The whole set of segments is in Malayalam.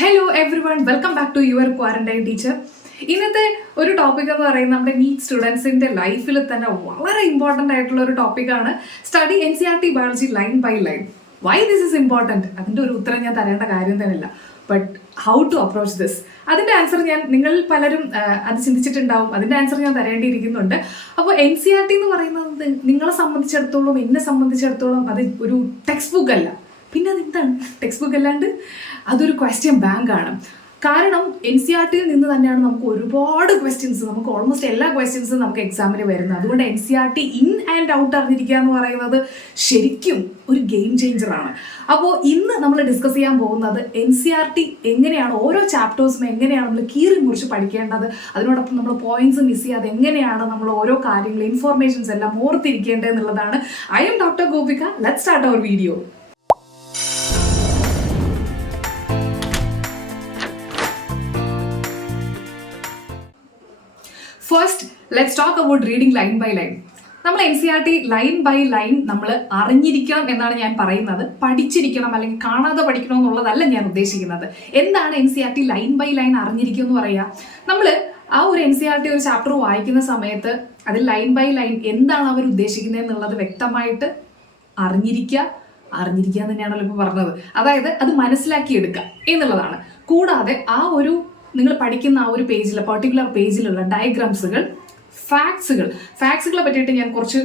Hello everyone, welcome back to your quarantine teacher. ഇന്നത്തെ ഒരു ടോപ്പിക് എന്ന് പറയുന്നത് നമ്മുടെ നീറ്റ് സ്റ്റുഡൻസിന്റെ ലൈഫിൽ തന്നെ വളരെ ഇമ്പോർട്ടൻ്റ് ആയിട്ടുള്ള ഒരു ടോപ്പിക്കാണ് study NCERT biology line by line. Why this is important? അതിൻ്റെ ഒരു ഉത്തരം ഞാൻ തരേണ്ട കാര്യം തന്നെയില്ല. But how to approach this, അതിൻ്റെ ആൻസർ നിങ്ങൾ പലരും അത് ചിന്തിച്ചിട്ടുണ്ടാവും. അതിൻ്റെ ആൻസർ ഞാൻ തരേണ്ടിയിരിക്കുന്നുണ്ട്. അപ്പോൾ NCERT എന്ന് പറയുന്നത് നിങ്ങളെ സംബന്ധിച്ചിടത്തോളം, എന്നെ സംബന്ധിച്ചിടത്തോളം അത് ഒരു ടെക്സ്റ്റ് ബുക്ക് അല്ല. പിന്നെ അതെന്താണ് ടെക്സ്റ്റ് ബുക്ക് അല്ലാണ്ട്? അതൊരു ക്വസ്റ്റ്യൻ ബാങ്കാണ്. കാരണം NCERTയിൽ നിന്ന് തന്നെയാണ് നമുക്ക് ഒരുപാട് ക്വസ്റ്റ്യൻസ്, നമുക്ക് ഓൾമോസ്റ്റ് എല്ലാ ക്വസ്റ്റ്യൻസും നമുക്ക് എക്സാമിന് വരുന്നത്. അതുകൊണ്ട് NCERT ഇൻ ആൻഡ് ഔട്ട് അറിഞ്ഞിരിക്കുക എന്ന് പറയുന്നത് ശരിക്കും ഒരു ഗെയിം ചേഞ്ചറാണ്. അപ്പോൾ ഇന്ന് നമ്മൾ ഡിസ്കസ് ചെയ്യാൻ പോകുന്നത് NCERT എങ്ങനെയാണ് ഓരോ ചാപ്റ്റേഴ്സും എങ്ങനെയാണ് നമ്മൾ കീറി മുറിച്ച് പഠിക്കേണ്ടത്, അതിനോടൊപ്പം നമ്മൾ പോയിന്റ്സ് മിസ് ചെയ്യാതെ എങ്ങനെയാണ് നമ്മൾ ഓരോ കാര്യങ്ങൾ ഇൻഫോർമേഷൻസ് എല്ലാം ഓർത്തിരിക്കേണ്ടത് എന്നുള്ളതാണ്. I am doctor Gopika. Let's start our video. First let's talk about reading line by line. നമ്മൾ NCERT ലൈൻ ബൈ ലൈൻ നമ്മൾ അറിഞ്ഞിരിക്കണം എന്നാണ് ഞാൻ പറയുന്നത്. പഠിച്ചിരിക്കണം അല്ലെങ്കിൽ കാണാതെ പഠിക്കണം എന്നുള്ളതല്ല ഞാൻ ഉദ്ദേശിക്കുന്നത്. എന്താണ് NCERT ലൈൻ ബൈ ലൈൻ അറിഞ്ഞിരിക്കും എന്ന് പറയുക? നമ്മൾ ആ ഒരു NCERT ഒരു ചാപ്റ്റർ വായിക്കുന്ന സമയത്ത് അതിൽ ലൈൻ ബൈ ലൈൻ എന്താണ് അവർ ഉദ്ദേശിക്കുന്നത് എന്നുള്ളത് വ്യക്തമായിട്ട് അറിഞ്ഞിരിക്കുക തന്നെയാണല്ലോ ഇപ്പോൾ പറഞ്ഞത്. അതായത് അത് മനസ്സിലാക്കിയെടുക്കുക എന്നുള്ളതാണ്. കൂടാതെ ആ ഒരു നിങ്ങൾ പഠിക്കുന്ന ആ ഒരു പേജിൽ, പർട്ടിക്കുലർ പേജിലുള്ള ഡയഗ്രാംസുകൾ, ഫാക്ട്സുകളെ പറ്റിയിട്ട് ഞാൻ കുറച്ച്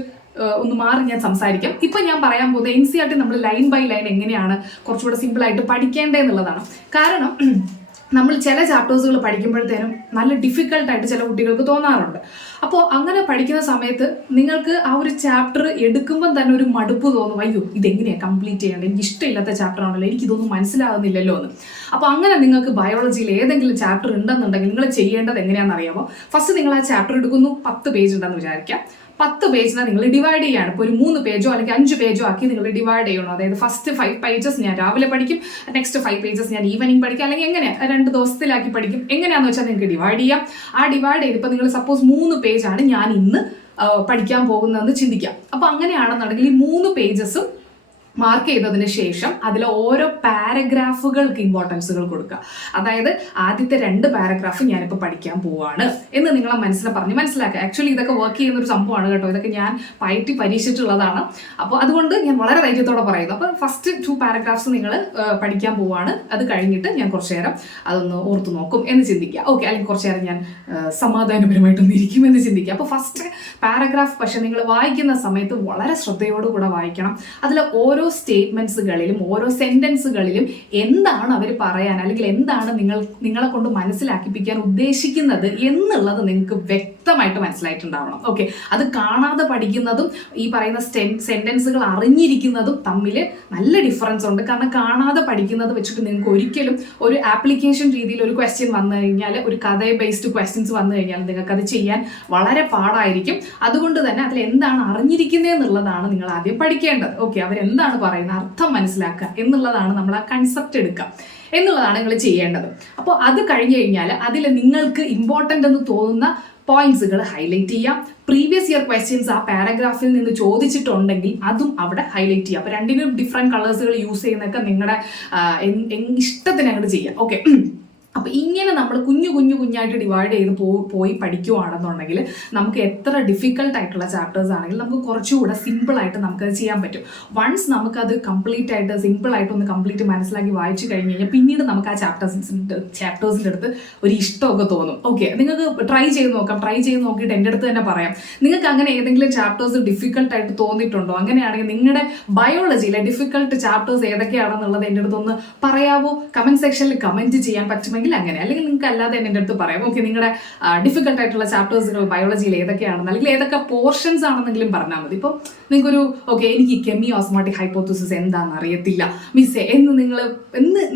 ഒന്ന് മാറി ഞാൻ സംസാരിക്കാം. ഇപ്പം ഞാൻ പറയാൻ പോകുന്നത് NCERT നമ്മൾ ലൈൻ ബൈ ലൈൻ എങ്ങനെയാണ് കുറച്ചുകൂടെ സിമ്പിളായിട്ട് പഠിക്കേണ്ടതെന്നുള്ളതാണ്. കാരണം നമ്മൾ ചില ചാപ്റ്റേഴ്സുകൾ പഠിക്കുമ്പോഴത്തേനും നല്ല ഡിഫിക്കൽട്ടായിട്ട് ചില കുട്ടികൾക്ക് തോന്നാറുണ്ട്. അപ്പോൾ അങ്ങനെ പഠിക്കുന്ന സമയത്ത് നിങ്ങൾക്ക് ആ ഒരു ചാപ്റ്റർ എടുക്കുമ്പം തന്നെ ഒരു മടുപ്പ് തോന്നും. അയ്യോ, ഇതെങ്ങനെയാണ് കംപ്ലീറ്റ് ചെയ്യേണ്ടത്, എനിക്ക് ഇഷ്ടമില്ലാത്ത ചാപ്റ്റർ ആണല്ലോ, എനിക്കിതൊന്നും മനസ്സിലാകുന്നില്ലല്ലോ എന്ന്. അപ്പോൾ അങ്ങനെ നിങ്ങൾക്ക് ബയോളജിയിൽ ഏതെങ്കിലും ചാപ്റ്റർ ഉണ്ടെന്നുണ്ടെങ്കിൽ നിങ്ങൾ ചെയ്യേണ്ടത് എങ്ങനെയാണെന്ന് അറിയാമോ? ഫസ്റ്റ് നിങ്ങൾ ആ ചാപ്റ്റർ എടുക്കുന്നു, 10 പേജ് ഉണ്ടെന്ന് വിചാരിക്കാം. 10 പേജിനെ നിങ്ങൾ ഡിവൈഡ് ചെയ്യാണ്. ഇപ്പോൾ ഒരു 3 പേജോ അല്ലെങ്കിൽ 5 പേജോ ആക്കി നിങ്ങൾ ഡിവൈഡ് ചെയ്യണം. അതായത് ഫസ്റ്റ് 5 പേജസ് ഞാൻ രാവിലെ പഠിക്കും, നെക്സ്റ്റ് 5 പേജസ് ഞാൻ ഈവനിങ് പഠിക്കും, അല്ലെങ്കിൽ എങ്ങനെ 2 ദിവസത്തിലാക്കി പഠിക്കും, എങ്ങനെയാണെന്ന് വെച്ചാൽ നിങ്ങൾക്ക് ഡിവൈഡ് ചെയ്യാം. ആ ഡിവൈഡ് ചെയ്തിപ്പോൾ നിങ്ങൾ സപ്പോസ് 3 പേജാണ് ഞാൻ ഇന്ന് പഠിക്കാൻ പോകുന്നതെന്ന് ചിന്തിക്കാം. അപ്പോൾ അങ്ങനെയാണെന്നുണ്ടെങ്കിൽ ഈ 3 പേജസും മാർക്ക് ചെയ്തതിന് ശേഷം അതിൽ ഓരോ പാരഗ്രാഫുകൾക്ക് ഇമ്പോർട്ടൻസുകൾ കൊടുക്കുക. അതായത് ആദ്യത്തെ 2 പാരഗ്രാഫ് ഞാനിപ്പോൾ പഠിക്കാൻ പോവാണ് എന്ന് നിങ്ങളെ മനസ്സിലാക്കുക. ആക്ച്വലി ഇതൊക്കെ വർക്ക് ചെയ്യുന്ന ഒരു സംഭവമാണ് കേട്ടോ. ഇതൊക്കെ ഞാൻ പരീക്ഷിച്ചിട്ടുള്ളതാണ്. അപ്പോൾ അതുകൊണ്ട് ഞാൻ വളരെ ധൈര്യത്തോടെ പറയുന്നു. അപ്പോൾ ഫസ്റ്റ് 2 പാരഗ്രാഫ്സ് നിങ്ങൾ പഠിക്കാൻ പോവാണ്. അത് കഴിഞ്ഞിട്ട് ഞാൻ കുറച്ചു നേരം അതൊന്ന് ഓർത്ത് നോക്കും എന്ന് ചിന്തിക്കുക. ഓക്കെ, അല്ലെങ്കിൽ കുറച്ചു നേരം ഞാൻ സമാധാനപരമായിട്ടൊന്ന് ഇരിക്കും എന്ന് ചിന്തിക്കുക. അപ്പോൾ ഫസ്റ്റ് പാരഗ്രാഫ് പക്ഷെ നിങ്ങൾ വായിക്കുന്ന സമയത്ത് വളരെ ശ്രദ്ധയോടുകൂടെ വായിക്കണം. അതിൽ ഓരോ സ്റ്റേറ്റ്മെന്റ്സുകളിലും ഓരോ സെന്റൻസുകളിലും എന്താണ് അവർ പറയാൻ അല്ലെങ്കിൽ എന്താണ് നിങ്ങളെ കൊണ്ട് മനസ്സിലാക്കിപ്പിക്കാൻ ഉദ്ദേശിക്കുന്നത് എന്നുള്ളത് നിങ്ങൾക്ക് വ്യക്തമായിട്ട് മനസ്സിലായിട്ടുണ്ടാവണം. ഓക്കെ, അത് കാണാതെ പഠിക്കുന്നതും ഈ പറയുന്ന സെന്റൻസുകൾ അറിഞ്ഞിരിക്കുന്നതും തമ്മിൽ നല്ല ഡിഫറൻസ് ഉണ്ട്. കാരണം കാണാതെ പഠിക്കുന്നത് വെച്ചിട്ട് നിങ്ങൾക്ക് ഒരിക്കലും ഒരു ആപ്ലിക്കേഷൻ രീതിയിൽ ഒരു ക്വസ്റ്റ്യൻ വന്നു കഴിഞ്ഞാൽ, ഒരു കഥ ബേസ്ഡ് ക്വസ്റ്റ്യൻസ് വന്നു കഴിഞ്ഞാൽ നിങ്ങൾക്ക് അത് ചെയ്യാൻ വളരെ പാടായിരിക്കും. അതുകൊണ്ട് തന്നെ അതിൽ എന്താണ് അറിഞ്ഞിരിക്കുന്നത് എന്നുള്ളതാണ് നിങ്ങൾ ആദ്യം പഠിക്കേണ്ടത്. ഓക്കെ, അവരെന്താണ് പറയുന്ന അർത്ഥം മനസ്സിലാക്കുക എന്നുള്ളതാണ്, നമ്മൾ ആ കൺസെപ്റ്റ് എടുക്കുക എന്നുള്ളതാണ് നിങ്ങൾ ചെയ്യേണ്ടത്. അപ്പോൾ അത് കഴിഞ്ഞു കഴിഞ്ഞാൽ അതിൽ നിങ്ങൾക്ക് ഇമ്പോർട്ടൻ്റ് എന്ന് തോന്നുന്ന പോയിന്റ്സുകൾ ഹൈലൈറ്റ് ചെയ്യാം. പ്രീവിയസ് ഇയർ ക്വസ്റ്റ്യൻസ് ആ പാരഗ്രാഫിൽ നിന്ന് ചോദിച്ചിട്ടുണ്ടെങ്കിൽ അതും അവിടെ ഹൈലൈറ്റ് ചെയ്യാം. അപ്പോൾ രണ്ടിനും ഡിഫറെൻറ്റ് കളേഴ്സുകൾ യൂസ് ചെയ്യുന്നതൊക്കെ നിങ്ങളുടെ ഇഷ്ടത്തിന് അങ്ങോട്ട് ചെയ്യാം. ഓക്കെ, അപ്പോൾ ഇങ്ങനെ നമ്മൾ കുഞ്ഞായിട്ട് ഡിവൈഡ് ചെയ്ത് പോയി പഠിക്കുവാണെന്നുണ്ടെങ്കിൽ നമുക്ക് എത്ര ഡിഫിക്കൽട്ട് ആയിട്ടുള്ള ചാപ്റ്റേഴ്സ് ആണെങ്കിലും നമുക്ക് കുറച്ചുകൂടെ സിമ്പിളായിട്ട് നമുക്കത് ചെയ്യാൻ പറ്റും. വൺസ് നമുക്കത് കംപ്ലീറ്റ് ആയിട്ട് സിമ്പിളായിട്ട് ഒന്ന് കംപ്ലീറ്റ് മനസ്സിലാക്കി വായിച്ചു കഴിഞ്ഞ് കഴിഞ്ഞാൽ പിന്നീട് നമുക്ക് ആ ചാപ്റ്റേഴ്സിൻ്റെ അടുത്ത് ഒരു ഇഷ്ടമൊക്കെ തോന്നും. ഓക്കെ, നിങ്ങൾക്ക് ട്രൈ ചെയ്ത് നോക്കിയിട്ട് എൻ്റെ അടുത്ത് തന്നെ പറയാം, നിങ്ങൾക്ക് അങ്ങനെ ഏതെങ്കിലും ചാപ്റ്റേഴ്സ് ഡിഫിക്കൽട്ടായിട്ട് തോന്നിയിട്ടുണ്ടോ? അങ്ങനെയാണെങ്കിൽ നിങ്ങളുടെ ബയോളജിയിലെ ഡിഫിക്കൽട്ട് ചാപ്റ്റേഴ്സ് ഏതൊക്കെയാണെന്നുള്ളത് എൻ്റെ അടുത്തൊന്ന് പറയാവോ? കമൻറ്റ് സെക്ഷനിൽ കമൻറ്റ് ചെയ്യാൻ പറ്റുമെങ്കിൽ അങ്ങനെ, അല്ലെങ്കിൽ നിങ്ങൾക്ക് അല്ലാതെ എൻ്റെ അടുത്ത് പറയാം. ഓക്കെ, നിങ്ങളുടെ ഡിഫിക്കൽട്ട് ആയിട്ടുള്ള ചാപ്റ്റേഴ്സുകൾ ബയോളജിയിൽ ഏതൊക്കെയാണെന്ന് അല്ലെങ്കിൽ ഏതൊക്കെ പോർഷൻസ് ആണെന്നെങ്കിലും പറഞ്ഞാൽ മതി. ഇപ്പോൾ നിങ്ങൾക്കൊരു ഓക്കെ, എനിക്ക് കെമി ഓസ്മോട്ടിക് ഹൈപ്പോത്തസിസ് എന്താണെന്ന് അറിയത്തില്ല മിസ്സേ എന്ന്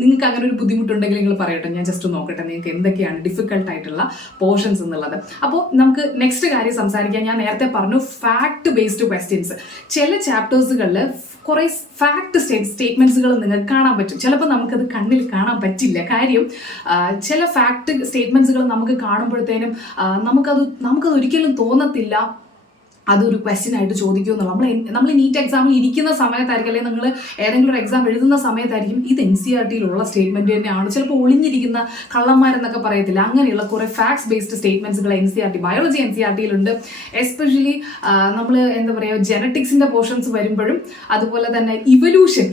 നിങ്ങൾക്ക് അങ്ങനെ ഒരു ബുദ്ധിമുട്ടുണ്ടെങ്കിൽ നിങ്ങൾ പറയട്ടെ, ഞാൻ ജസ്റ്റ് നോക്കട്ടെ നിങ്ങൾക്ക് എന്തൊക്കെയാണ് ഡിഫിക്കൽട്ട് ആയിട്ടുള്ള പോർഷൻസ് എന്നുള്ളത്. അപ്പോൾ നമുക്ക് നെക്സ്റ്റ് കാര്യം സംസാരിക്കാൻ, ഞാൻ നേരത്തെ പറഞ്ഞു ഫാക്ട് ബേസ്ഡ് ക്വസ്റ്റ്യൻസ്. ചില ചാപ്റ്റേഴ്സുകളിൽ കുറേ ഫാക്ട് സ്റ്റേറ്റ്മെന്റ്സുകൾ നിങ്ങൾക്ക് കാണാൻ പറ്റും. ചിലപ്പോൾ നമുക്കത് കണ്ണിൽ കാണാൻ പറ്റില്ല. കാര്യം ചില ഫാക്ട് സ്റ്റേറ്റ്മെന്റ്സുകൾ നമുക്ക് കാണുമ്പോഴത്തേനും നമുക്കത് ഒരിക്കലും തോന്നത്തില്ല അതൊരു ക്വസ്റ്റ്യൻ ആയിട്ട് ചോദിക്കുമെന്നുള്ള നമ്മൾ നീറ്റ് എക്സാമിൽ ഇരിക്കുന്ന സമയത്തായിരിക്കും, അല്ലെങ്കിൽ നിങ്ങൾ ഏതെങ്കിലും ഒരു എക്സാം എഴുതുന്ന സമയത്തായിരിക്കും ഇത് NCERT-യിലുള്ള സ്റ്റേറ്റ്മെന്റ് തന്നെയാണ്, ചിലപ്പോൾ ഒളിഞ്ഞിരിക്കുന്ന കള്ളന്മാരെന്നൊക്കെ പറയത്തില്ല, അങ്ങനെയുള്ള കുറെ ഫാക്ട്സ് ബേസ്ഡ് സ്റ്റേറ്റ്മെന്റ്സുകൾ ബയോളജി NCERT-യിലുണ്ട്. എസ്പെഷ്യലി നമ്മൾ എന്താ പറയുക, ജെനറ്റിക്സിന്റെ പോർഷൻസ് വരുമ്പോഴും അതുപോലെ തന്നെ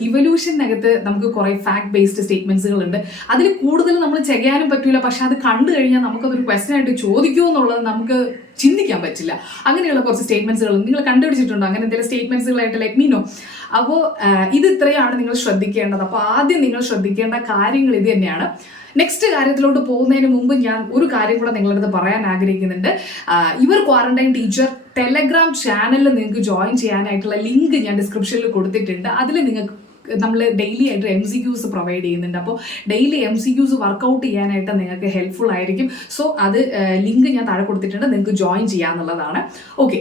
ഇവല്യൂഷനകത്ത് നമുക്ക് കുറെ ഫാക്ട് ബേസ്ഡ് സ്റ്റേറ്റ്മെന്റ്സുകൾ ഉണ്ട്. അതിൽ കൂടുതൽ നമ്മൾ ചെയ്യാനും പറ്റൂല, പക്ഷെ അത് കണ്ടു കഴിഞ്ഞാൽ നമുക്കതൊരു ക്വസ്റ്റ്യൻ ആയിട്ട് ചോദിക്കുമോ എന്നുള്ളത് നമുക്ക് ചിന്തിക്കാൻ പറ്റില്ല. അങ്ങനെയുള്ള കുറച്ച് സ്റ്റേറ്റ്മെന്റ്സുകൾ നിങ്ങൾ കണ്ടുപിടിച്ചിട്ടുണ്ടോ? അങ്ങനെ എന്തെങ്കിലും സ്റ്റേറ്റ്മെന്റ്സുകളായിട്ട് ലെറ്റ് മീ നോ. അപ്പോൾ ഇത് ഇത്രയാണ് നിങ്ങൾ ശ്രദ്ധിക്കേണ്ടത്. അപ്പോൾ ആദ്യം നിങ്ങൾ ശ്രദ്ധിക്കേണ്ട കാര്യങ്ങൾ ഇത് തന്നെയാണ്. നെക്സ്റ്റ് കാര്യത്തിലോട്ട് പോകുന്നതിന് മുമ്പ് ഞാൻ ഒരു കാര്യം കൂടെ നിങ്ങളുടെ അടുത്ത് പറയാൻ ആഗ്രഹിക്കുന്നുണ്ട്. യുവർ ക്വാറന്റൈൻ ടീച്ചർ ടെലഗ്രാം ചാനലിൽ നിങ്ങൾക്ക് ജോയിൻ ചെയ്യാനായിട്ടുള്ള ലിങ്ക് ഞാൻ ഡിസ്ക്രിപ്ഷനിൽ കൊടുത്തിട്ടുണ്ട്. അതിൽ നിങ്ങൾക്ക് നമ്മൾ ഡെയിലി ആയിട്ട് MCQs പ്രൊവൈഡ് ചെയ്യുന്നുണ്ട്. അപ്പോൾ ഡെയിലി MCQs വർക്കൗട്ട് ചെയ്യാനായിട്ട് നിങ്ങൾക്ക് ഹെൽപ്ഫുൾ ആയിരിക്കും. സോ അത് ലിങ്ക് ഞാൻ താഴെ കൊടുത്തിട്ടുണ്ട്, നിങ്ങൾക്ക് ജോയിൻ ചെയ്യാന്നുള്ളതാണ്. ഓക്കെ,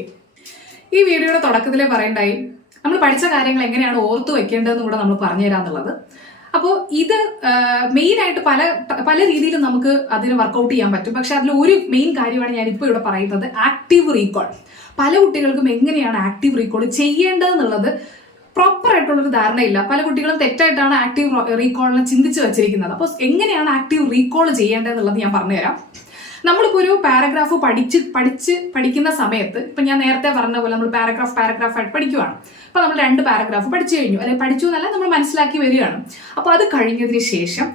ഈ വീഡിയോയുടെ തുടക്കത്തിലേ പറയണ്ടായി നമ്മൾ പഠിച്ച കാര്യങ്ങൾ എങ്ങനെയാണ് ഓർത്തു വെക്കേണ്ടതെന്ന് കൂടെ നമ്മൾ പറഞ്ഞു തരാന്നുള്ളത്. അപ്പോൾ ഇത് മെയിനായിട്ട് പല രീതിയിലും നമുക്ക് അതിന് വർക്കൗട്ട് ചെയ്യാൻ പറ്റും. പക്ഷെ അതിൽ ഒരു മെയിൻ കാര്യമാണ് ഞാനിപ്പോൾ ഇവിടെ പറയുന്നത്, ആക്റ്റീവ് റീകോൾ. പല കുട്ടികൾക്കും എങ്ങനെയാണ് ആക്റ്റീവ് റീകോൾ ചെയ്യേണ്ടതെന്നുള്ളത് പ്രോപ്പർ ആയിട്ടുള്ളൊരു ധാരണയില്ല. പല കുട്ടികളും തെറ്റായിട്ടാണ് ആക്റ്റീവ് റീകോളിനെ ചിന്തിച്ച് വെച്ചിരിക്കുന്നത്. അപ്പോൾ എങ്ങനെയാണ് ആക്റ്റീവ് റീകോൾ ചെയ്യേണ്ടതെന്നുള്ളത് ഞാൻ പറഞ്ഞുതരാം. നമ്മളിപ്പോൾ ഒരു പാരഗ്രാഫ് പഠിക്കുന്ന സമയത്ത്, ഇപ്പം ഞാൻ നേരത്തെ പറഞ്ഞ പോലെ നമ്മൾ പാരഗ്രാഫായിട്ട് പഠിക്കുവാണ്. അപ്പോൾ നമ്മൾ 2 പാരഗ്രാഫ് പഠിച്ചു കഴിഞ്ഞു, അല്ലെങ്കിൽ പഠിച്ചു എന്നല്ല, നമ്മൾ മനസ്സിലാക്കി വരികയാണ്. അപ്പോൾ അത് കഴിഞ്ഞതിന് ശേഷം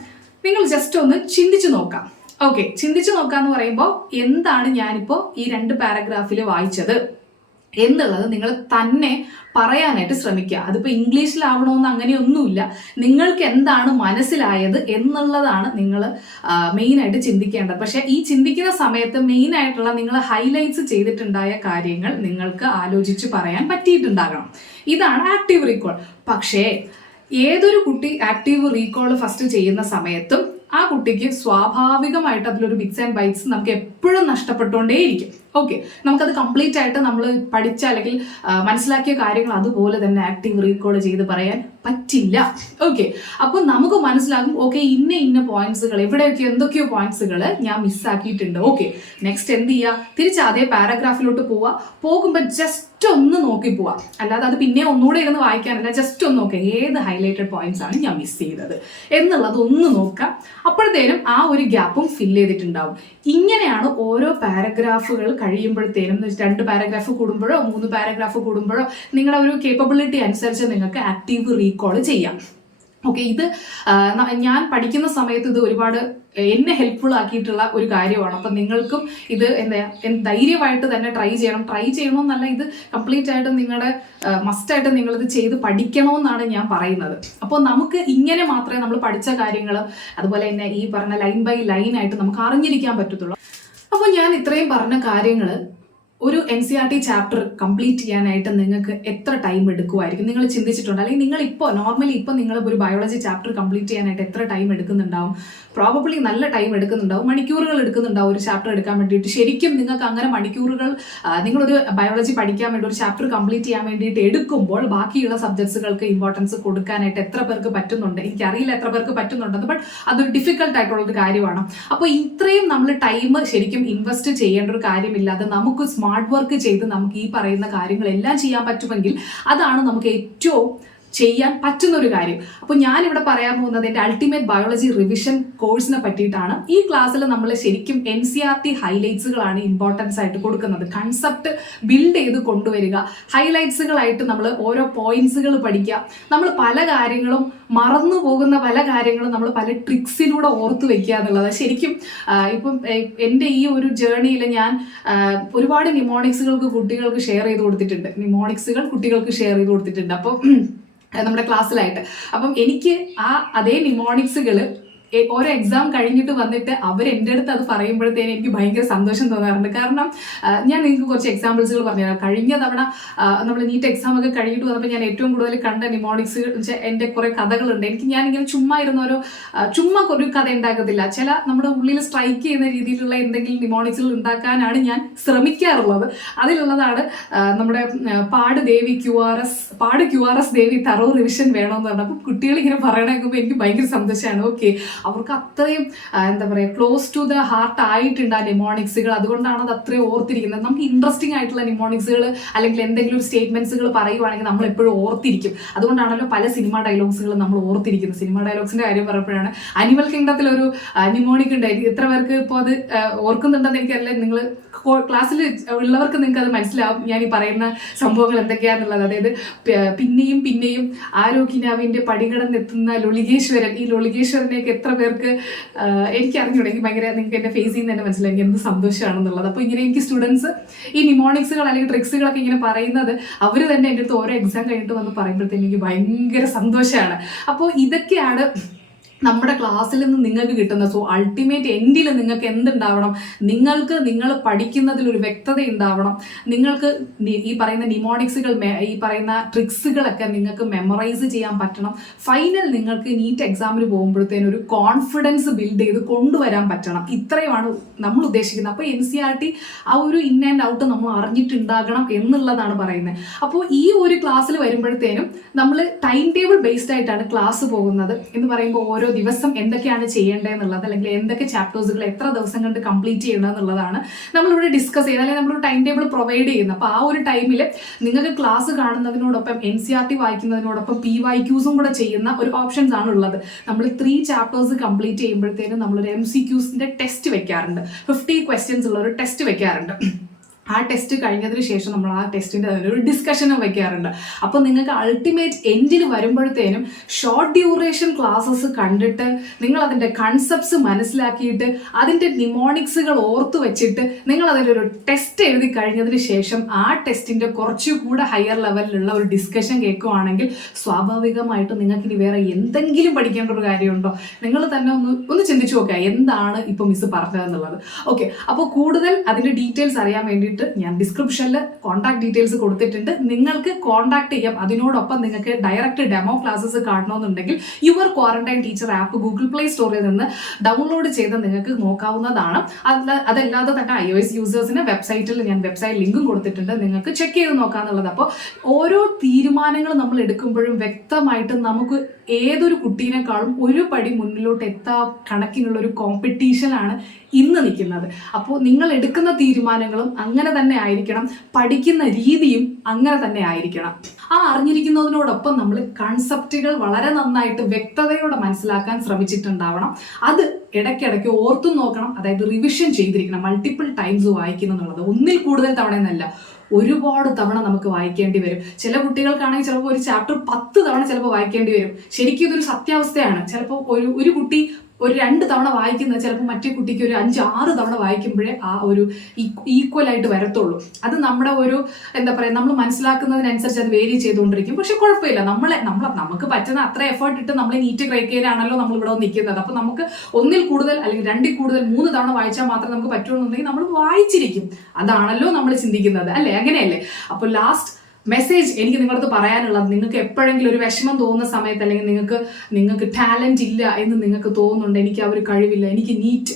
നിങ്ങൾ ജസ്റ്റ് ഒന്ന് ചിന്തിച്ച് നോക്കാം. ഓക്കെ, ചിന്തിച്ച് നോക്കാന്ന് പറയുമ്പോൾ എന്താണ് ഞാനിപ്പോൾ ഈ 2 പാരഗ്രാഫിൽ വായിച്ചത് എന്നുള്ളത് നിങ്ങൾ തന്നെ പറയാനായിട്ട് ശ്രമിക്കുക. അതിപ്പോൾ ഇംഗ്ലീഷിലാവണമെന്ന് അങ്ങനെയൊന്നുമില്ല. നിങ്ങൾക്ക് എന്താണ് മനസ്സിലായത് എന്നുള്ളതാണ് നിങ്ങൾ മെയിനായിട്ട് ചിന്തിക്കേണ്ടത്. പക്ഷേ ഈ ചിന്തിക്കുന്ന സമയത്ത് മെയിനായിട്ടുള്ള നിങ്ങൾ ഹൈലൈറ്റ്സ് ചെയ്തിട്ടുണ്ടായ കാര്യങ്ങൾ നിങ്ങൾക്ക് ആലോചിച്ച് പറയാൻ പറ്റിയിട്ടുണ്ടാകണം. ഇതാണ് ആക്റ്റീവ് റീകോൾ. പക്ഷേ ഏതൊരു കുട്ടി ആക്റ്റീവ് റീകോൾ ഫസ്റ്റ് ചെയ്യുന്ന സമയത്തും ആ കുട്ടിക്ക് സ്വാഭാവികമായിട്ട് അതിലൊരു ബിറ്റ്സ് ആൻഡ് ബൈറ്റ്സ് നമുക്ക് എപ്പോഴും നഷ്ടപ്പെട്ടുകൊണ്ടേയിരിക്കും. ഓക്കെ, നമുക്കത് കംപ്ലീറ്റ് ആയിട്ട് നമ്മൾ പഠിച്ച അല്ലെങ്കിൽ മനസ്സിലാക്കിയ കാര്യങ്ങൾ അതുപോലെ തന്നെ ആക്റ്റീവ് റീകോൾ ചെയ്ത് പറയാൻ പറ്റില്ല. ഓക്കെ, അപ്പോൾ നമുക്ക് മനസ്സിലാകും, ഓക്കെ ഇന്ന പോയിന്റ്സുകൾ എവിടെയൊക്കെ എന്തൊക്കെയോ പോയിന്റ്സുകൾ ഞാൻ മിസ്സാക്കിയിട്ടുണ്ട്. ഓക്കെ, നെക്സ്റ്റ് എന്ത് ചെയ്യുക, തിരിച്ച് അതേ പാരഗ്രാഫിലോട്ട് പോകുമ്പോൾ ജസ്റ്റ് ഒന്ന് നോക്കി പോവാം. അല്ലാതെ അത് പിന്നെ ഒന്നുകൂടെ ഇരുന്ന് വായിക്കാനല്ല, ജസ്റ്റ് ഒന്ന് നോക്കുക ഏത് ഹൈലൈറ്റഡ് പോയിന്റ്സ് ആണ് ഞാൻ മിസ് ചെയ്തത് എന്നുള്ളത് ഒന്ന് നോക്കാം. അപ്പോഴത്തേനും ആ ഒരു ഗ്യാപ്പും ഫില്ല് ചെയ്തിട്ടുണ്ടാവും. ഇങ്ങനെയാണ് ഓരോ പാരഗ്രാഫുകൾ കഴിയുമ്പോഴത്തേനും 2 പാരഗ്രാഫ് കൂടുമ്പോഴോ 3 പാരഗ്രാഫ് കൂടുമ്പോഴോ നിങ്ങളുടെ ഒരു കേപ്പബിലിറ്റി അനുസരിച്ച് നിങ്ങൾക്ക് ആക്റ്റീവ് റീകോൾ ചെയ്യാം. ഓക്കെ, ഇത് ഞാൻ പഠിക്കുന്ന സമയത്ത് ഇത് ഒരുപാട് എന്നെ ഹെൽപ്ഫുൾ ആക്കിയിട്ടുള്ള ഒരു കാര്യമാണ്. അപ്പം നിങ്ങൾക്കും ഇത് ധൈര്യമായിട്ട് തന്നെ ട്രൈ ചെയ്യണമെന്നല്ല, ഇത് കംപ്ലീറ്റ് ആയിട്ട് നിങ്ങളുടെ മസ്റ്റായിട്ട് നിങ്ങളിത് ചെയ്ത് പഠിക്കണമെന്നാണ് ഞാൻ പറയുന്നത്. അപ്പോൾ നമുക്ക് ഇങ്ങനെ മാത്രമേ നമ്മൾ പഠിച്ച കാര്യങ്ങൾ അതുപോലെ തന്നെ ഈ പറഞ്ഞ ലൈൻ ബൈ ലൈൻ ആയിട്ട് നമുക്ക് അറിഞ്ഞിരിക്കാൻ പറ്റത്തുള്ളൂ. അപ്പോൾ ഞാൻ ഇത്രയും പറഞ്ഞ കാര്യങ്ങൾ ഒരു NCERT ചാപ്റ്റർ കംപ്ലീറ്റ് ചെയ്യാനായിട്ട് നിങ്ങൾക്ക് എത്ര ടൈം എടുക്കുമായിരിക്കും നിങ്ങൾ ചിന്തിച്ചിട്ടുണ്ട്? അല്ലെങ്കിൽ നിങ്ങൾ നോർമലി നിങ്ങൾ ഒരു ബയോളജി ചാപ്റ്റർ കംപ്ലീറ്റ് ചെയ്യാനായിട്ട് എത്ര ടൈം എടുക്കുന്നുണ്ടാവും? പ്രോബബ്ലി നല്ല ടൈം എടുക്കുന്നുണ്ടാവും, മണിക്കൂറുകൾ എടുക്കുന്നുണ്ടാവും ഒരു ചാപ്റ്റർ എടുക്കാൻ വേണ്ടിയിട്ട്. ശരിക്കും നിങ്ങൾക്ക് അങ്ങനെ മണിക്കൂറുകൾ നിങ്ങളൊരു ബയോളജി പഠിക്കാൻ വേണ്ടി ഒരു ചാപ്റ്റർ കംപ്ലീറ്റ് ചെയ്യാൻ വേണ്ടിയിട്ട് എടുക്കുമ്പോൾ ബാക്കിയുള്ള സബ്ജക്ട്സുകൾക്ക് ഇമ്പോർട്ടൻസ് കൊടുക്കാനായിട്ട് എത്ര പേർക്ക് പറ്റുന്നുണ്ട്? എനിക്കറിയില്ല എത്ര പേർക്ക് പറ്റുന്നുണ്ടെന്ന്, ബട്ട് അതൊരു ഡിഫിക്കൽട്ട് ആയിട്ടുള്ളൊരു കാര്യമാണ്. അപ്പോൾ ഇത്രയും നമ്മൾ ടൈം ശരിക്കും ഇൻവെസ്റ്റ് ചെയ്യേണ്ട ഒരു കാര്യമില്ലാതെ നമുക്ക് സ്മാർട്ട് വർക്ക് ചെയ്ത് നമുക്ക് ഈ പറയുന്ന കാര്യങ്ങളെല്ലാം ചെയ്യാൻ പറ്റുമെങ്കിൽ അതാണ് നമുക്ക് ഏറ്റവും ചെയ്യാൻ പറ്റുന്ന ഒരു കാര്യം. അപ്പോൾ ഞാനിവിടെ പറയാൻ പോകുന്നത് എൻ്റെ അൾട്ടിമേറ്റ് ബയോളജി റിവിഷൻ കോഴ്സിനെ പറ്റിയിട്ടാണ്. ഈ ക്ലാസ്സിൽ നമ്മൾ ശരിക്കും NCERT ഹൈലൈറ്റ്സുകളാണ് ഇമ്പോർട്ടൻസ് ആയിട്ട് കൊടുക്കുന്നത്. കൺസെപ്റ്റ് ബിൽഡ് ചെയ്ത് കൊണ്ടുവരിക, ഹൈലൈറ്റ്സുകളായിട്ട് നമ്മൾ ഓരോ പോയിന്റ്സുകൾ പഠിക്കുക. നമ്മൾ പല കാര്യങ്ങളും മറന്നു പോകുന്ന പല കാര്യങ്ങളും നമ്മൾ പല ട്രിക്സിലൂടെ ഓർത്ത് വെക്കുക എന്നുള്ളത് ശരിക്കും ഇപ്പം എൻ്റെ ഈ ഒരു ജേർണിയിൽ ഞാൻ ഒരുപാട് കുട്ടികൾക്ക് ഷെയർ ചെയ്ത് കൊടുത്തിട്ടുണ്ട്. അപ്പോൾ നമ്മുടെ ക്ലാസ്സിലായിട്ട് അപ്പം എനിക്ക് അതേ നിമോണിക്സുകൾ ഓരോ എക്സാം കഴിഞ്ഞിട്ട് വന്നിട്ട് അവർ എൻ്റെ അടുത്ത് അത് പറയുമ്പോഴത്തേനും എനിക്ക് ഭയങ്കര സന്തോഷം തോന്നാറുണ്ട്. കാരണം ഞാൻ നിങ്ങൾക്ക് കുറച്ച് എക്സാമ്പിൾസുകൾ പറഞ്ഞുതരാം. കഴിഞ്ഞ തവണ നമ്മൾ നീറ്റ് എക്സാം ഒക്കെ കഴിഞ്ഞിട്ട് വന്നപ്പോൾ ഞാൻ ഏറ്റവും കൂടുതൽ കണ്ട നിമോണിക്സുകൾ എൻ്റെ കുറേ കഥകളുണ്ട്. ഞാനിങ്ങനെ ചുമ്മാ ഒരു കഥ ഉണ്ടാക്കത്തില്ല. ചില നമ്മുടെ ഉള്ളിൽ സ്ട്രൈക്ക് ചെയ്യുന്ന രീതിയിലുള്ള എന്തെങ്കിലും നിമോണിക്സുകൾ ഉണ്ടാക്കാനാണ് ഞാൻ ശ്രമിക്കാറുള്ളത്. അതിലുള്ളതാണ് നമ്മുടെ പാട് QRS ദേവി തറോ റിവിഷൻ വേണമെന്ന് പറഞ്ഞാൽ. അപ്പോൾ കുട്ടികൾ ഇങ്ങനെ പറയണേക്കുമ്പോൾ എനിക്ക് ഭയങ്കര സന്തോഷമാണ്. ഓക്കെ, അവർക്ക് അത്രയും എന്താ പറയുക ക്ലോസ് ടു ദ ഹാർട്ട് ആയിട്ടുണ്ട് ആ നിമോണിക്സുകൾ. അതുകൊണ്ടാണ് അത് അത്രയും ഓർത്തിരിക്കുന്നത്. നമുക്ക് ഇൻട്രസ്റ്റിംഗ് ആയിട്ടുള്ള നിമോണിക്സുകൾ അല്ലെങ്കിൽ എന്തെങ്കിലും സ്റ്റേറ്റ്മെന്റ്സുകൾ പറയുവാണെങ്കിൽ നമ്മൾ എപ്പോഴും ഓർത്തിരിക്കും. അതുകൊണ്ടാണല്ലോ പല സിനിമ ഡയലോഗ്സുകളും നമ്മൾ ഓർത്തിരിക്കുന്നത്. സിനിമ ഡയലോഗ്സിന്റെ കാര്യം പറഞ്ഞപ്പോഴാണ് അനിമൽ കിങ്ഡത്തിൽ ഒരു നിമോണിക് ഉണ്ടായിരിക്കും. എത്ര പേർക്ക് ഇപ്പോൾ അത് ഓർക്കുന്നുണ്ടെന്ന് എനിക്കറിയില്ല. നിങ്ങൾ ക്ലാസ്സിൽ ഉള്ളവർക്ക് നിങ്ങൾക്ക് അത് മനസ്സിലാവും ഞാൻ ഈ പറയുന്ന സംഭവങ്ങൾ എന്തൊക്കെയാണെന്നുള്ളത്. അതായത് പിന്നെയും പിന്നെയും ആരോഗ്യനാവിന്റെ പടികടന്നെത്തുന്ന ലൊളികേശ്വരൻ, ഈ ലൊളികേശ്വരനെയൊക്കെ എത്ര പേർക്ക് എനിക്ക് അറിഞ്ഞുണ്ടെങ്കിൽ ഭയങ്കര നിങ്ങൾക്ക് എന്റെ ഫേസിൽ നിന്ന് തന്നെ മനസ്സിലായി എനിക്ക് എന്ത് സന്തോഷമാണെന്നുള്ളത്. അപ്പോൾ ഇങ്ങനെ എനിക്ക് സ്റ്റുഡൻസ് ഈ നിമോണിക്സുകൾ അല്ലെങ്കിൽ ട്രിക്സുകളൊക്കെ ഇങ്ങനെ പറയുന്നത് അവർ തന്നെ എൻ്റെ അടുത്ത് ഓരോ എക്സാം കഴിഞ്ഞിട്ട് വന്ന് പറയുമ്പോഴത്തേക്ക് എനിക്ക് ഭയങ്കര സന്തോഷമാണ്. അപ്പോൾ ഇതൊക്കെയാണ് നമ്മുടെ ക്ലാസ്സിൽ നിന്ന് നിങ്ങൾക്ക് കിട്ടുന്ന. സോ അൾട്ടിമേറ്റ് എൻഡിൽ നിങ്ങൾക്ക് എന്തുണ്ടാവണം, നിങ്ങൾ പഠിക്കുന്നതിൽ ഒരു വ്യക്തത ഉണ്ടാവണം. നിങ്ങൾക്ക് ഈ പറയുന്ന നിമോണിക്സുകൾ, ഈ പറയുന്ന ട്രിക്സുകളൊക്കെ നിങ്ങൾക്ക് മെമ്മറൈസ് ചെയ്യാൻ പറ്റണം. ഫൈനൽ നിങ്ങൾക്ക് നീറ്റ് എക്സാമിന് പോകുമ്പോഴത്തേനും ഒരു കോൺഫിഡൻസ് ബിൽഡ് ചെയ്ത് കൊണ്ടുവരാൻ പറ്റണം. ഇത്രയുമാണ് നമ്മൾ ഉദ്ദേശിക്കുന്നത്. അപ്പോൾ NCERT ആ ഒരു ഇൻ ആൻഡ് ഔട്ട് നമ്മൾ അറിഞ്ഞിട്ടുണ്ടാകണം എന്നുള്ളതാണ് പറയുന്നത്. അപ്പോൾ ഈ ഒരു ക്ലാസ്സിൽ വരുമ്പോഴത്തേനും നമ്മൾ ടൈം ടേബിൾ ബേസ്ഡ് ആയിട്ടാണ് ക്ലാസ് പോകുന്നത്. എന്ന് പറയുമ്പോൾ ഓരോ ദിവസം എന്തൊക്കെയാണ് ചെയ്യേണ്ടതെന്നുള്ളത് അല്ലെങ്കിൽ എന്തൊക്കെ ചാപ്റ്റേഴ്സുകൾ എത്ര ദിവസം കൊണ്ട് കംപ്ലീറ്റ് ചെയ്യണം എന്നുള്ളതാണ് നമ്മളിവിടെ ഡിസ്കസ് ചെയ്യുന്നത്, അല്ലെങ്കിൽ നമ്മളൊരു ടൈം ടേബിൾ പ്രൊവൈഡ് ചെയ്യുന്നത്. അപ്പോൾ ആ ഒരു ടൈമിൽ നിങ്ങൾക്ക് ക്ലാസ് കാണുന്നതിനോടൊപ്പം NCERT വായിക്കുന്നതിനോടൊപ്പം PYQസും കൂടെ ചെയ്യുന്ന ഒരു ഓപ്ഷൻസ് ആണ് ഉള്ളത്. നമ്മൾ 3 ചാപ്റ്റേഴ്സ് കംപ്ലീറ്റ് ചെയ്യുമ്പോഴത്തേനും നമ്മളൊരു MCQസിന്റെ ടെസ്റ്റ് വെക്കാറുണ്ട്. 50 ക്വസ്റ്റ്യൻസ് ഉള്ള ഒരു ടെസ്റ്റ് വെക്കാറുണ്ട്. ആ ടെസ്റ്റ് കഴിഞ്ഞതിന് ശേഷം നമ്മൾ ആ ടെസ്റ്റിൻ്റെ ഒരു ഡിസ്കഷനും വെക്കാറുണ്ട്. അപ്പോൾ നിങ്ങൾക്ക് അൾട്ടിമേറ്റ് എൻഡിൽ വരുമ്പോഴത്തേനും ഷോർട്ട് ഡ്യൂറേഷൻ ക്ലാസ്സസ് കണ്ടിട്ട് നിങ്ങൾ അതിൻ്റെ കൺസെപ്റ്റ്സ് മനസ്സിലാക്കിയിട്ട് അതിൻ്റെ നിമോണിക്സുകൾ ഓർത്ത് വെച്ചിട്ട് നിങ്ങൾ അതിലൊരു ടെസ്റ്റ് എഴുതി കഴിഞ്ഞതിന് ശേഷം ആ ടെസ്റ്റിൻ്റെ കുറച്ചുകൂടെ ഹയർ ലെവലിലുള്ള ഒരു ഡിസ്കഷൻ കേൾക്കുവാണെങ്കിൽ സ്വാഭാവികമായിട്ടും നിങ്ങൾക്ക് ഇനി വേറെ എന്തെങ്കിലും പഠിക്കേണ്ട ഒരു കാര്യമുണ്ടോ? നിങ്ങൾ തന്നെ ഒന്ന് ചിന്തിച്ചു നോക്കുക എന്താണ് ഇപ്പോൾ മിസ് പറഞ്ഞതെന്നുള്ളത്. ഓക്കെ, അപ്പോൾ കൂടുതൽ അതിൻ്റെ ഡീറ്റെയിൽസ് അറിയാൻ വേണ്ടിയിട്ട് ഞാൻ ഡിസ്ക്രിപ്ഷനിൽ കോൺടാക്ട് ഡീറ്റെയിൽസ് കൊടുത്തിട്ടുണ്ട്. നിങ്ങൾക്ക് കോൺടാക്ട് ചെയ്യാം. അതിനോടൊപ്പം നിങ്ങൾക്ക് ഡയറക്റ്റ് ഡെമോ ക്ലാസ്സസ് കാണണമെന്നുണ്ടെങ്കിൽ your quarantine teacher app Google Play സ്റ്റോറിൽ നിന്ന് ഡൗൺലോഡ് ചെയ്ത് നിങ്ങൾക്ക് നോക്കാവുന്നതാണ്. അതല്ലാതെ തന്നെ iOS യൂസേഴ്സിന് വെബ്സൈറ്റിൽ ഞാൻ വെബ്സൈറ്റ് ലിങ്കും കൊടുത്തിട്ടുണ്ട്, നിങ്ങൾക്ക് ചെക്ക് ചെയ്ത് നോക്കാന്നുള്ളത്. അപ്പോൾ ഓരോ തീരുമാനങ്ങൾ നമ്മൾ എടുക്കുമ്പോഴും വ്യക്തമായിട്ട് നമുക്ക് ഏതൊരു കുട്ടീനേക്കാളും ഒരു പടി മുന്നിലോട്ട് എത്താൻ കണക്കിനുള്ള ഒരു കോമ്പറ്റീഷനാണ് ഇന്ന് നിൽക്കുന്നത്. അപ്പോൾ നിങ്ങൾ എടുക്കുന്ന തീരുമാനങ്ങളും അങ്ങനെ തന്നെ ആയിരിക്കണം, പഠിക്കുന്ന രീതിയും അങ്ങനെ തന്നെ ആയിരിക്കണം. ആ അറിഞ്ഞിരിക്കുന്നതിനോടൊപ്പം നമ്മൾ കൺസെപ്റ്റുകൾ വളരെ നന്നായിട്ട് വ്യക്തതയോടെ മനസ്സിലാക്കാൻ ശ്രമിച്ചിട്ടുണ്ടാവണം. അത് ഇടയ്ക്കിടയ്ക്ക് ഓർത്തും നോക്കണം. അതായത് റിവിഷൻ ചെയ്തിരിക്കണം, മൾട്ടിപ്പിൾ ടൈംസ് വായിക്കണം എന്നുള്ളത്. ഒന്നിൽ കൂടുതൽ തവണ എന്നല്ല, ഒരുപാട് തവണ നമുക്ക് വായിക്കേണ്ടി വരും. ചില കുട്ടികൾക്കാണെങ്കിൽ ചിലപ്പോൾ ഒരു ചാപ്റ്റർ 10 തവണ ചിലപ്പോൾ വായിക്കേണ്ടി വരും. ശരിക്കും ഇതൊരു സത്യാവസ്ഥയാണ്. ചിലപ്പോൾ ഒരു കുട്ടി ഒരു 2 തവണ വായിക്കുന്നത് ചിലപ്പോൾ മറ്റേ കുട്ടിക്ക് ഒരു 5-6 തവണ വായിക്കുമ്പോഴേ ആ ഒരു ഈക്വലായിട്ട് വരത്തുള്ളൂ. അത് നമ്മുടെ ഒരു എന്താ പറയുക, നമ്മൾ മനസ്സിലാക്കുന്നതിനനുസരിച്ച് അത് വേരി ചെയ്തുകൊണ്ടിരിക്കും. പക്ഷെ കുഴപ്പമില്ല, നമുക്ക് പറ്റുന്ന അത്ര എഫേർട്ട് ഇട്ട് നമ്മൾ നീറ്റ് ക്രൈറ്റീരിയയിലാണല്ലോ നമ്മൾ ഇവിടെ നിൽക്കുന്നത്. അപ്പോൾ നമുക്ക് ഒന്നിൽ കൂടുതൽ അല്ലെങ്കിൽ 2ൽ കൂടുതൽ 3 തവണ വായിച്ചാൽ മാത്രമേ നമുക്ക് പറ്റുള്ളൂന്നുണ്ടെങ്കിൽ നമ്മൾ വായിച്ചിരിക്കും. അതാണല്ലോ നമ്മൾ ചിന്തിക്കുന്നത്, അല്ലേ? അങ്ങനെയല്ലേ? അപ്പോൾ ലാസ്റ്റ് മെസ്സേജ് എനിക്ക് നിങ്ങളടുത്ത് പറയാനുള്ളത്, നിങ്ങൾക്ക് എപ്പോഴെങ്കിലും ഒരു വിഷമം തോന്നുന്ന സമയത്ത് അല്ലെങ്കിൽ നിങ്ങൾക്ക് ടാലന്റ് ഇല്ല എന്ന് നിങ്ങൾക്ക് തോന്നുന്നുണ്ട്, എനിക്ക് ആ ഒരു കഴിവില്ല, എനിക്ക് നീറ്റ്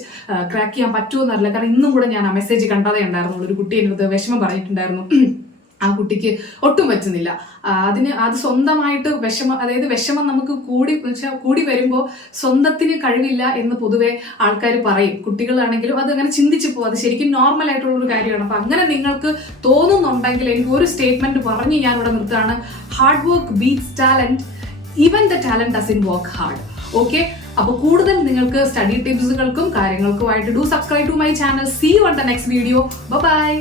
ക്രാക്ക് ചെയ്യാൻ പറ്റുമോ എന്നറിയില്ല. കാരണം ഇന്നും കൂടെ ഞാൻ ആ മെസ്സേജ് കണ്ടതേ ഉണ്ടായിരുന്നുള്ളൂ. ഒരു കുട്ടി എൻ്റെ അടുത്ത് വിഷമം പറഞ്ഞിട്ടുണ്ടായിരുന്നു. ആ കുട്ടിക്ക് ഒട്ടും പറ്റുന്നില്ല. അത് സ്വന്തമായിട്ട് വിഷമം നമുക്ക് കൂടി വരുമ്പോൾ സ്വന്തത്തിന് കഴിവില്ല എന്ന് പൊതുവെ ആൾക്കാർ പറയും. കുട്ടികളാണെങ്കിലും അത് അങ്ങനെ ചിന്തിച്ചു പോകും. അത് ശരിക്കും നോർമൽ ആയിട്ടുള്ള ഒരു കാര്യമാണ്. അപ്പം അങ്ങനെ നിങ്ങൾക്ക് തോന്നുന്നുണ്ടെങ്കിൽ എനിക്ക് ഒരു സ്റ്റേറ്റ്മെന്റ് പറഞ്ഞ് ഞാൻ ഇവിടെ നിർത്താണ്. Hard work beats talent, even the talent doesn't work hard. Okay, അപ്പോൾ കൂടുതൽ നിങ്ങൾക്ക് സ്റ്റഡി ടിപ്സുകൾക്കും കാര്യങ്ങൾക്കുമായിട്ട് do subscribe to my channel. See you on the next video. By.